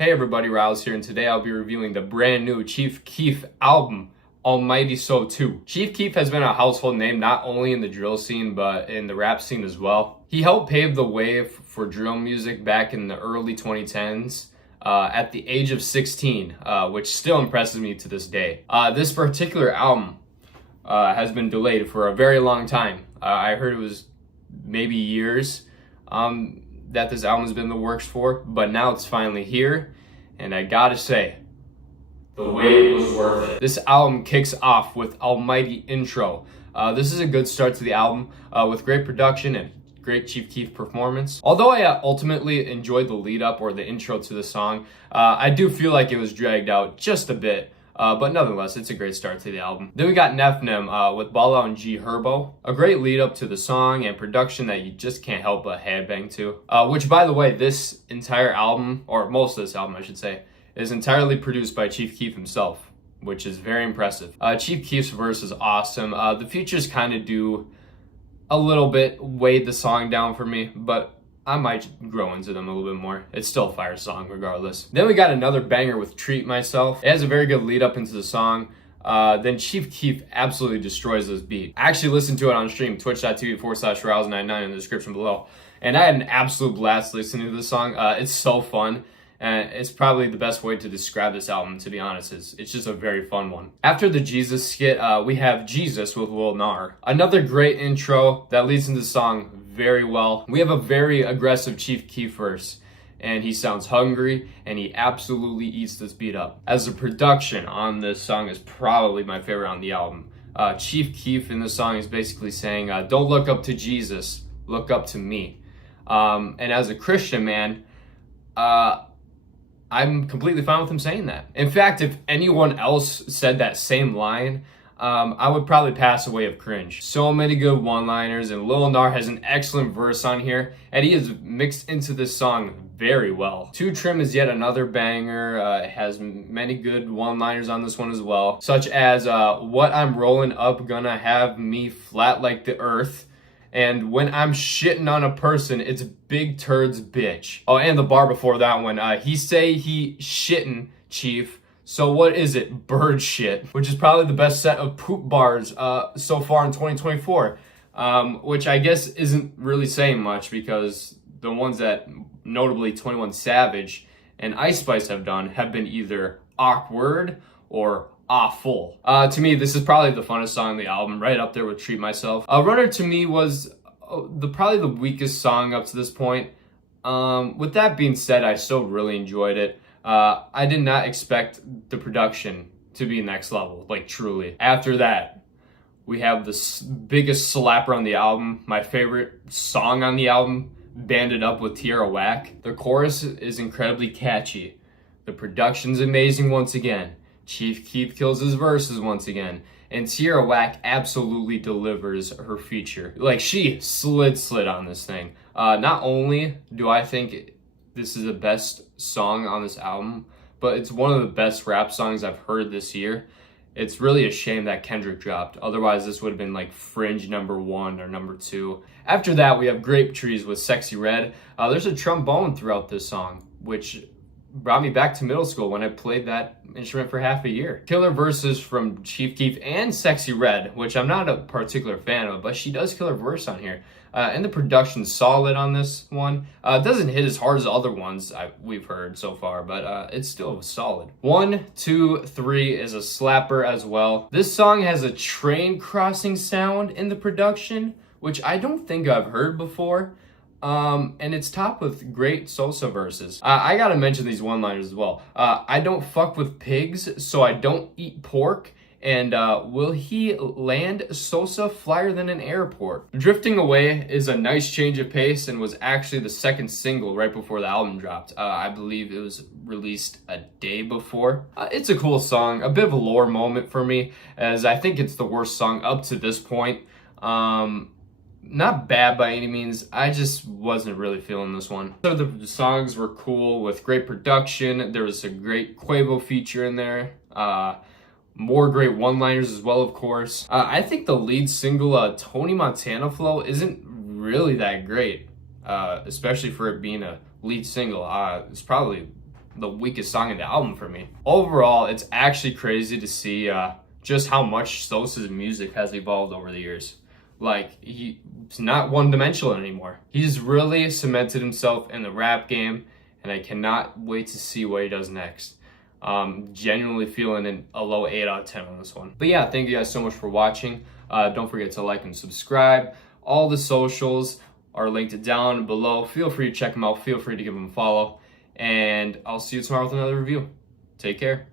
Hey everybody, Rouse here, and today I'll be reviewing the brand new Chief Keef album, Almighty So 2. Chief Keef has been a household name not only in the drill scene, but in the rap scene as well. He helped pave the way for drill music back in the early 2010s at the age of 16, which still impresses me to this day. This particular album has been delayed for a very long time. I heard it was maybe years that this album has been in the works for, but now it's finally here, and I gotta say, the wait was worth it. This album kicks off with Almighty Intro. This is a good start to the album with great production and great Chief Keef performance. Although I ultimately enjoyed the lead up or the intro to the song, I do feel like it was dragged out just a bit. But nonetheless, it's a great start to the album. Then we got Nefnem with Balla and G Herbo. A great lead up to the song and production that you just can't help but headbang to. Which, by the way, this entire album, or most of this album I should say, is entirely produced by Chief Keef himself, which is very impressive. Chief Keef's verse is awesome. The features kind of do a little bit weigh the song down for me, but I might grow into them a little bit more. It's still a fire song regardless. Then we got another banger with Treat Myself. It has a very good lead up into the song. Then Chief Keef absolutely destroys this beat. I actually listened to it on stream, twitch.tv/Rouse99 in the description below. And I had an absolute blast listening to this song. It's so fun. And it's probably the best way to describe this album, to be honest. It's just a very fun one. After the Jesus skit, we have Jesus with Lil Nar. Another great intro that leads into the song very well. We have a very aggressive Chief Keef verse, and he sounds hungry, and he absolutely eats this beat up. As the production on this song is probably my favorite on the album. Chief Keef in the song is basically saying, don't look up to Jesus, look up to me. And as a Christian man, I'm completely fine with him saying that. In fact, if anyone else said that same line, I would probably pass away of cringe. So many good one-liners, and Lil Nar has an excellent verse on here, and he is mixed into this song very well. Two Trim is yet another banger. It has many good one-liners on this one as well, such as what I'm rolling up gonna have me flat like the earth. And when I'm shitting on a person, it's big turds, bitch. Oh, and the bar before that one, he say he shitting, Chief. So what is it? Bird shit. Which is probably the best set of poop bars so far in 2024. Which I guess isn't really saying much because the ones that notably 21 Savage and Ice Spice have done have been either awkward or awful. To me, this is probably the funnest song on the album, right up there with Treat Myself. Runner to me was probably the weakest song up to this point. With that being said, I still really enjoyed it. I did not expect the production to be next level, like truly. After that, we have the biggest slapper on the album, my favorite song on the album, Banded Up with Tierra Whack. The chorus is incredibly catchy. The production's amazing once again. Chief Keef kills his verses once again. And Tierra Whack absolutely delivers her feature. Like, she slid on this thing. Not only do I think this is the best song on this album, but it's one of the best rap songs I've heard this year. It's really a shame that Kendrick dropped. Otherwise, this would have been like fringe #1 or #2. After that, we have Grape Trees with Sexy Red. There's a trombone throughout this song, which brought me back to middle school when I played that instrument for half a year. Killer verses from Chief Keef and Sexy Red, which I'm not a particular fan of, but she does kill her verse on here. And the production's solid on this one. It doesn't hit as hard as the other ones we've heard so far, but it's still solid. 1, 2, 3 is a slapper as well. This song has a train crossing sound in the production, which I don't think I've heard before. And it's topped with great Sosa verses. I gotta mention these one-liners as well. I don't fuck with pigs, so I don't eat pork. And will he land Sosa flyer than an airport? Drifting Away is a nice change of pace and was actually the second single right before the album dropped. I believe it was released a day before. It's a cool song, a bit of a lore moment for me, as I think it's the worst song up to this point. Not bad by any means, I just wasn't really feeling this one. So the songs were cool with great production. There was a great Quavo feature in there. More great one-liners as well, of course. I think the lead single, Tony Montana Flow, isn't really that great, especially for it being a lead single. It's probably the weakest song in the album for me. Overall, it's actually crazy to see just how much Sosa's music has evolved over the years. Like, he's not one-dimensional anymore. He's really cemented himself in the rap game, and I cannot wait to see what he does next. Genuinely feeling a low 8 out of 10 on this one. But yeah, thank you guys so much for watching. Don't forget to like and subscribe. All the socials are linked down below. Feel free to check them out. Feel free to give them a follow. And I'll see you tomorrow with another review. Take care.